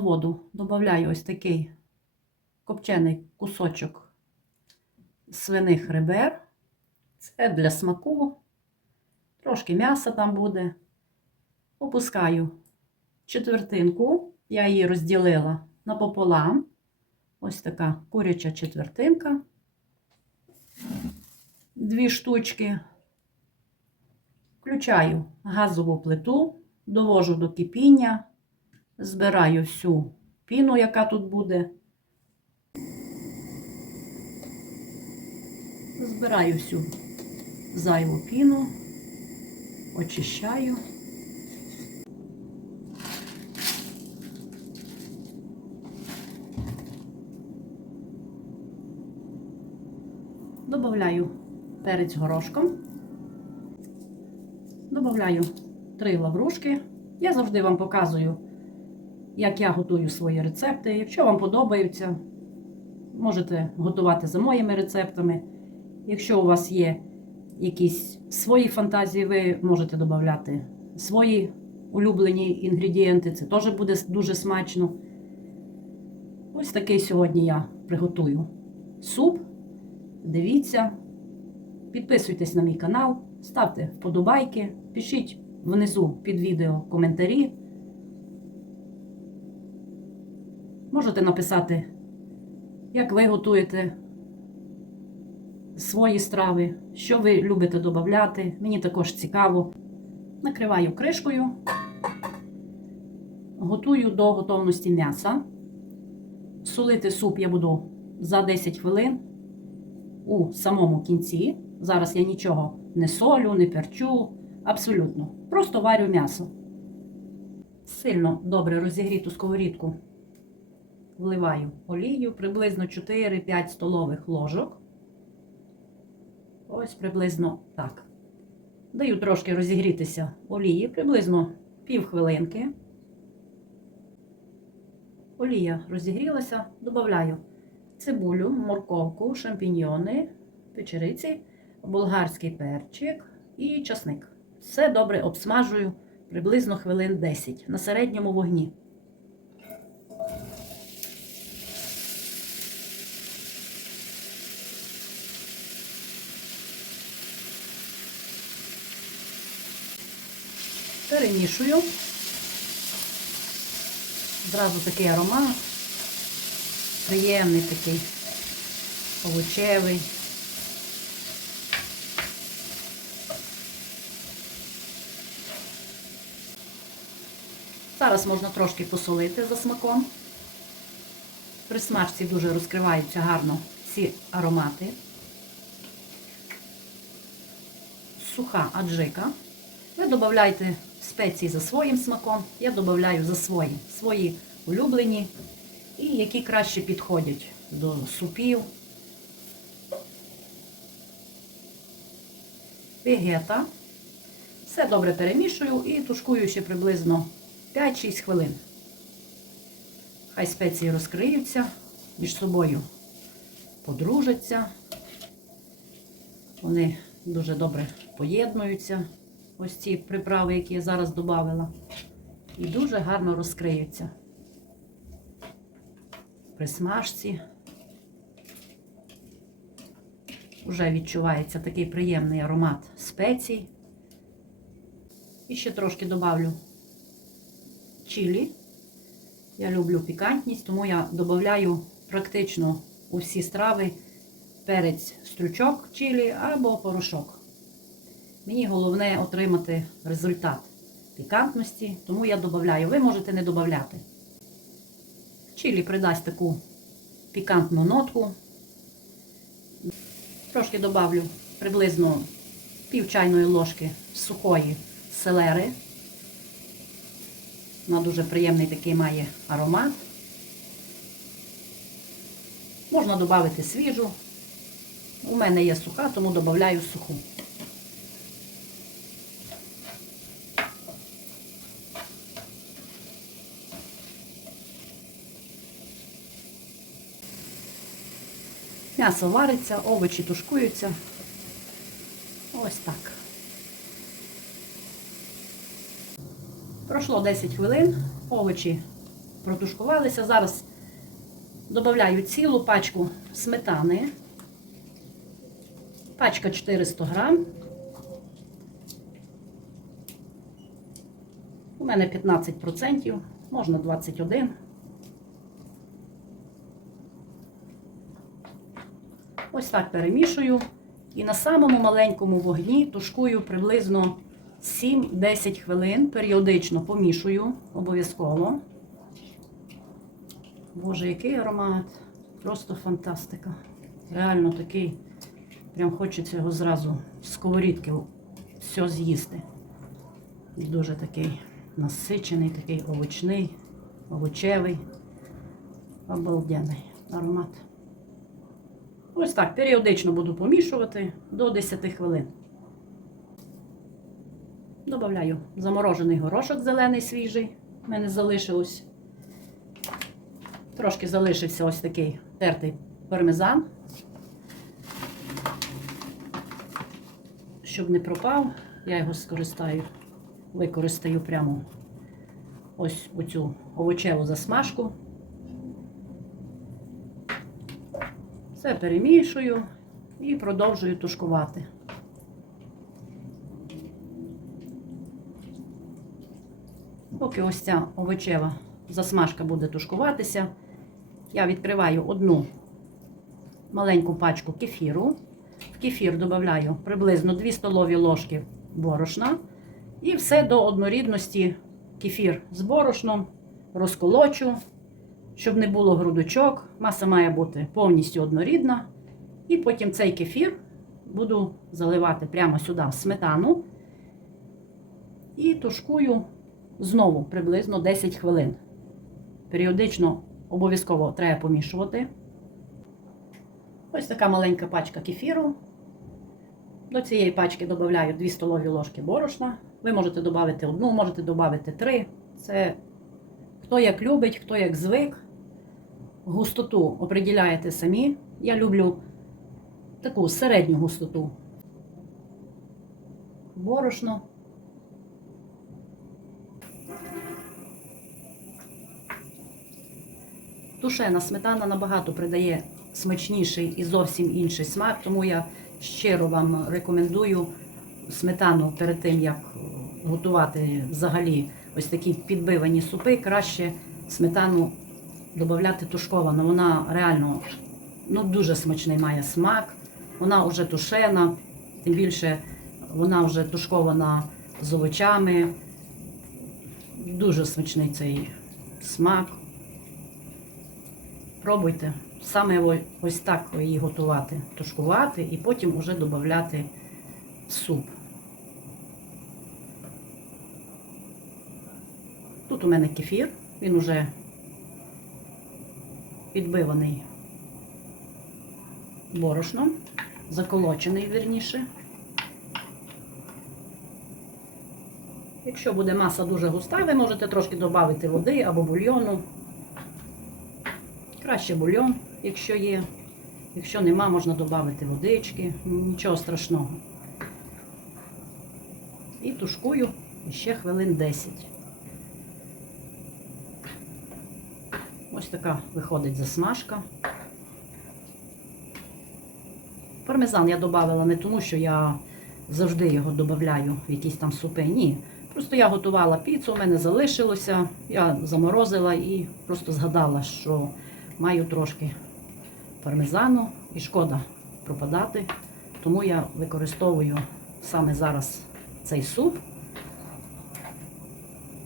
воду додаю ось такий копчений кусочок свиних ребер. Це для смаку. Трошки м'яса там буде. Опускаю четвертинку. Я її розділила напополам. Ось така куряча четвертинка. Дві штучки. Включаю газову плиту, довожу до кипіння, збираю всю піну, яка тут буде. Збираю всю зайву піну, очищаю. Добавляю перець горошком. Добавляю три лаврушки. Я завжди вам показую, як я готую свої рецепти. Якщо вам подобаються, можете готувати за моїми рецептами. Якщо у вас є якісь свої фантазії, ви можете додати свої улюблені інгредієнти. Це теж буде дуже смачно. Ось такий сьогодні я приготую суп. Дивіться, підписуйтесь на мій канал, ставте вподобайки, пишіть внизу під відео коментарі. Можете написати, як ви готуєте свої страви, що ви любите додати. Мені також цікаво. Накриваю кришкою, готую до готовності м'яса. Солити суп я буду за 10 хвилин у самому кінці. Зараз я нічого не солю, не перчу. Абсолютно. Просто варю м'ясо. Сильно добре розігріту сковорідку вливаю олію, приблизно 4-5 столових ложок. Ось приблизно так. Даю трошки розігрітися олії, приблизно пів хвилинки. Олія розігрілася, додаю цибулю, морковку, шампіньйони, печериці, болгарський перчик і часник. Все добре обсмажую приблизно хвилин 10 на середньому вогні. Перемішую. Зразу такий аромат. Приємний такий овочевий. Зараз можна трошки посолити за смаком. При смажці дуже розкриваються гарно ці аромати. Суха аджика. Ви додаєте спеції за своїм смаком, я додаю за свої, свої улюблені і які краще підходять до супів. Вегета. Все добре перемішую і тушкую ще приблизно 5-6 хвилин. Хай спеції розкриються, між собою подружаться. Вони дуже добре поєднуються. Ось ці приправи, які я зараз додавала. І дуже гарно розкриються. При смажці. Вже відчувається такий приємний аромат спецій. І ще трошки додавлю чилі. Я люблю пікантність, тому я додаю практично у всі страви перець стручок чилі або порошок. Мені головне отримати результат пікантності, тому я додаю. Ви можете не додати. Чилі придасть таку пікантну нотку. Трошки додавлю приблизно пів чайної ложки сухої селери. Вона дуже приємний такий має аромат. Можна додати свіжу. У мене є суха, тому додаю суху. М'ясо вариться, овочі тушкуються. Ось так. Пройшло 10 хвилин, овочі протушкувалися. Зараз додаю цілу пачку сметани. Пачка 400 грам. У мене 15%, можна 21%. Ось так перемішую. І на самому маленькому вогні тушкую приблизно 7-10 хвилин. Періодично помішую обов'язково. Боже, який аромат! Просто фантастика. Реально такий. Прям хочеться його зразу з сковорідки все з'їсти. Дуже такий насичений, такий овочний, овочевий, обалденний аромат. Ось так, періодично буду помішувати до 10 хвилин. Добавляю заморожений горошок зелений свіжий. У мене залишилось. Трошки залишився ось такий тертий пармезан. Щоб не пропав, я його скористаю, використаю прямо ось у цю овочеву засмажку. Все перемішую і продовжую тушкувати. Поки ось ця овочева засмажка буде тушкуватися, я відкриваю одну маленьку пачку кефіру. В кефір додаю приблизно 2 столові ложки борошна. І все до однорідності кефір з борошном розколочу, щоб не було грудочок. Маса має бути повністю однорідна. І потім цей кефір буду заливати прямо сюди в сметану. І тушкую знову приблизно 10 хвилин. Періодично обов'язково треба помішувати. Ось така маленька пачка кефіру. До цієї пачки додаю 2 столові ложки борошна. Ви можете додати одну, можете додати три. Це хто як любить, хто як звик. Густоту оприділяєте самі. Я люблю таку середню густоту. Борошно. Тушена сметана набагато придає смачніший і зовсім інший смак, тому я щиро вам рекомендую сметану перед тим, як готувати взагалі ось такі підбивані супи, краще сметану додати тушковану. Вона реально ну, дуже смачний має смак. Вона вже тушена, тим більше вона вже тушкована з овочами. Дуже смачний цей смак. Пробуйте. Саме ось так її готувати, тушкувати і потім вже додати суп. Тут у мене кефір, він уже підбиваний борошном, заколочений вірніше. Якщо буде маса дуже густа, ви можете трошки додати води або бульйону. Краще бульйон, якщо є. Якщо нема, можна додати водички, нічого страшного. І тушкую ще хвилин 10. Ось така виходить засмажка. Пармезан я додавала не тому, що я завжди його додаю в якісь там супи. Ні. Просто я готувала піцу, у мене залишилося, я заморозила і просто згадала, що маю трошки пармезану і шкода пропадати. Тому я використовую саме зараз цей суп.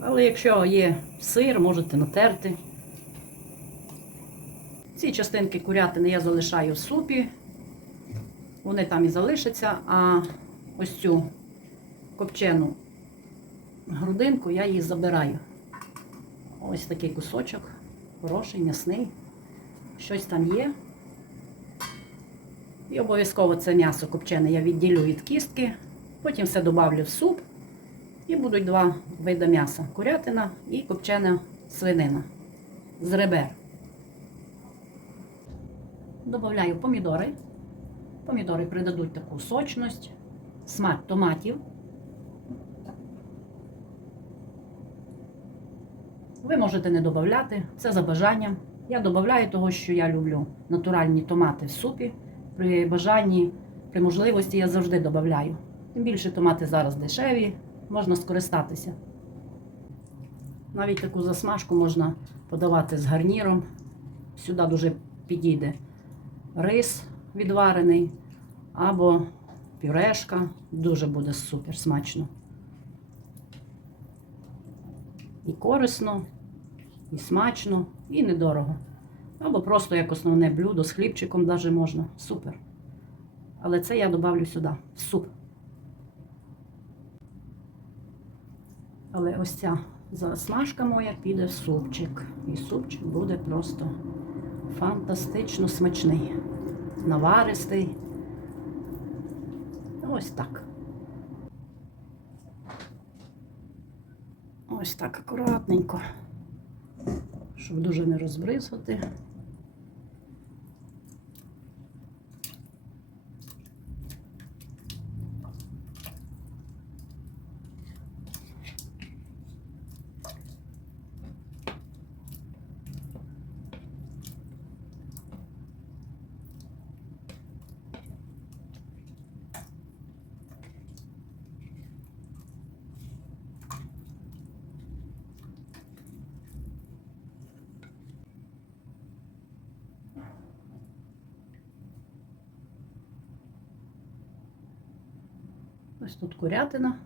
Але якщо є сир, можете натерти. Ці частинки курятини я залишаю в супі. Вони там і залишаться, а ось цю копчену грудинку я її забираю. Ось такий кусочок, хороший, м'ясний. Щось там є. І обов'язково це м'ясо копчене я відділю від кістки, потім все додавлю в суп. І будуть два види м'яса курятина і копчена свинина з ребер. Добавляю помідори. Помідори придадуть таку сочність, смак томатів. Ви можете не додати, це за бажанням. Я додаю того, що я люблю натуральні томати в супі. При бажанні, при можливості я завжди додаю. Тим більше томати зараз дешеві, можна скористатися. Навіть таку засмажку можна подавати з гарніром. Сюди дуже підійде рис відварений або пюрешка. Дуже буде супер смачно. І корисно, і смачно, і недорого. Або просто як основне блюдо з хлібчиком даже можна. Супер. Але це я добавлю сюди, в суп. Але ось ця засмажка моя піде в супчик. І супчик буде просто фантастично смачний, наваристий. Ось так. Ось так акуратненько, щоб дуже не розбризгати. Ось тут курятина.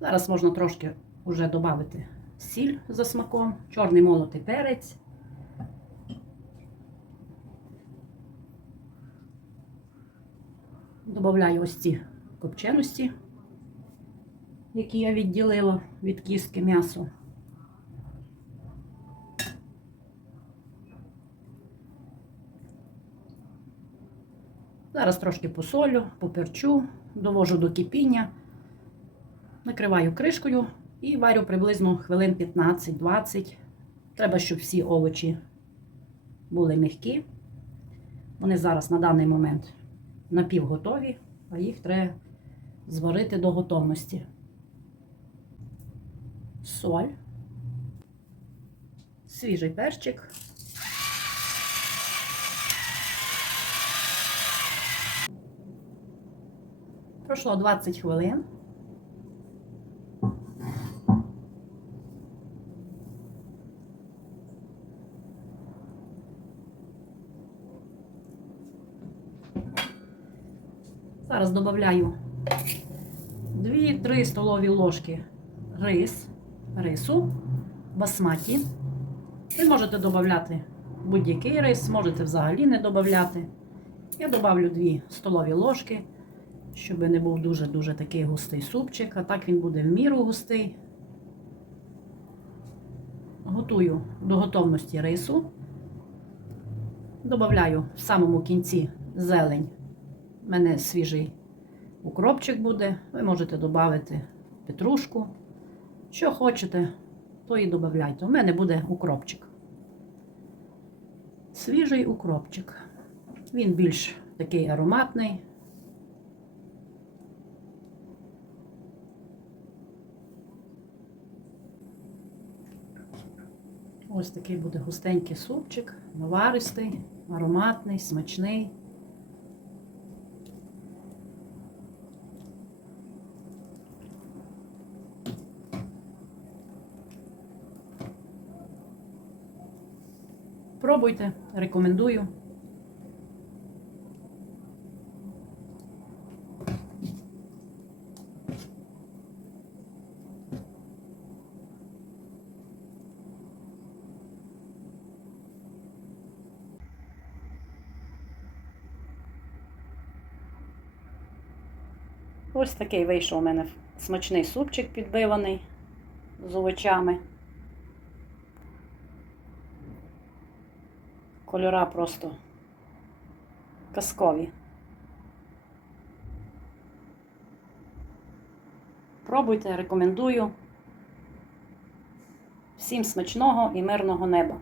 Зараз можна трошки вже додати сіль за смаком, чорний молотий перець. Добавляю ось ці копченості, які я відділила від кістки м'ясо. Зараз трошки посолю, поперчу, довожу до кипіння, накриваю кришкою і варю приблизно хвилин 15-20. Треба, щоб всі овочі були м'які. Вони зараз на даний момент напівготові, а їх треба зварити до готовності. Соль, свіжий перчик. Пройшло 20 хвилин. Зараз додаю 2-3 столові ложки рис, рису, басматі. Ви можете додати будь-який рис, можете взагалі не додати. Я додавлю 2 столові ложки щоб не був дуже-дуже такий густий супчик, а так він буде в міру густий. Готую до готовності рису. Добавляю в самому кінці зелень. У мене свіжий укропчик буде. Ви можете додати петрушку. Що хочете, то і додавайте. У мене буде укропчик. Свіжий укропчик. Він більш такий ароматний. Ось такий буде густенький супчик, наваристий, ароматний, смачний. Пробуйте, рекомендую. Ось такий вийшов у мене смачний супчик підбиваний з овочами. Кольора просто казкові. Пробуйте, рекомендую. Всім смачного і мирного неба!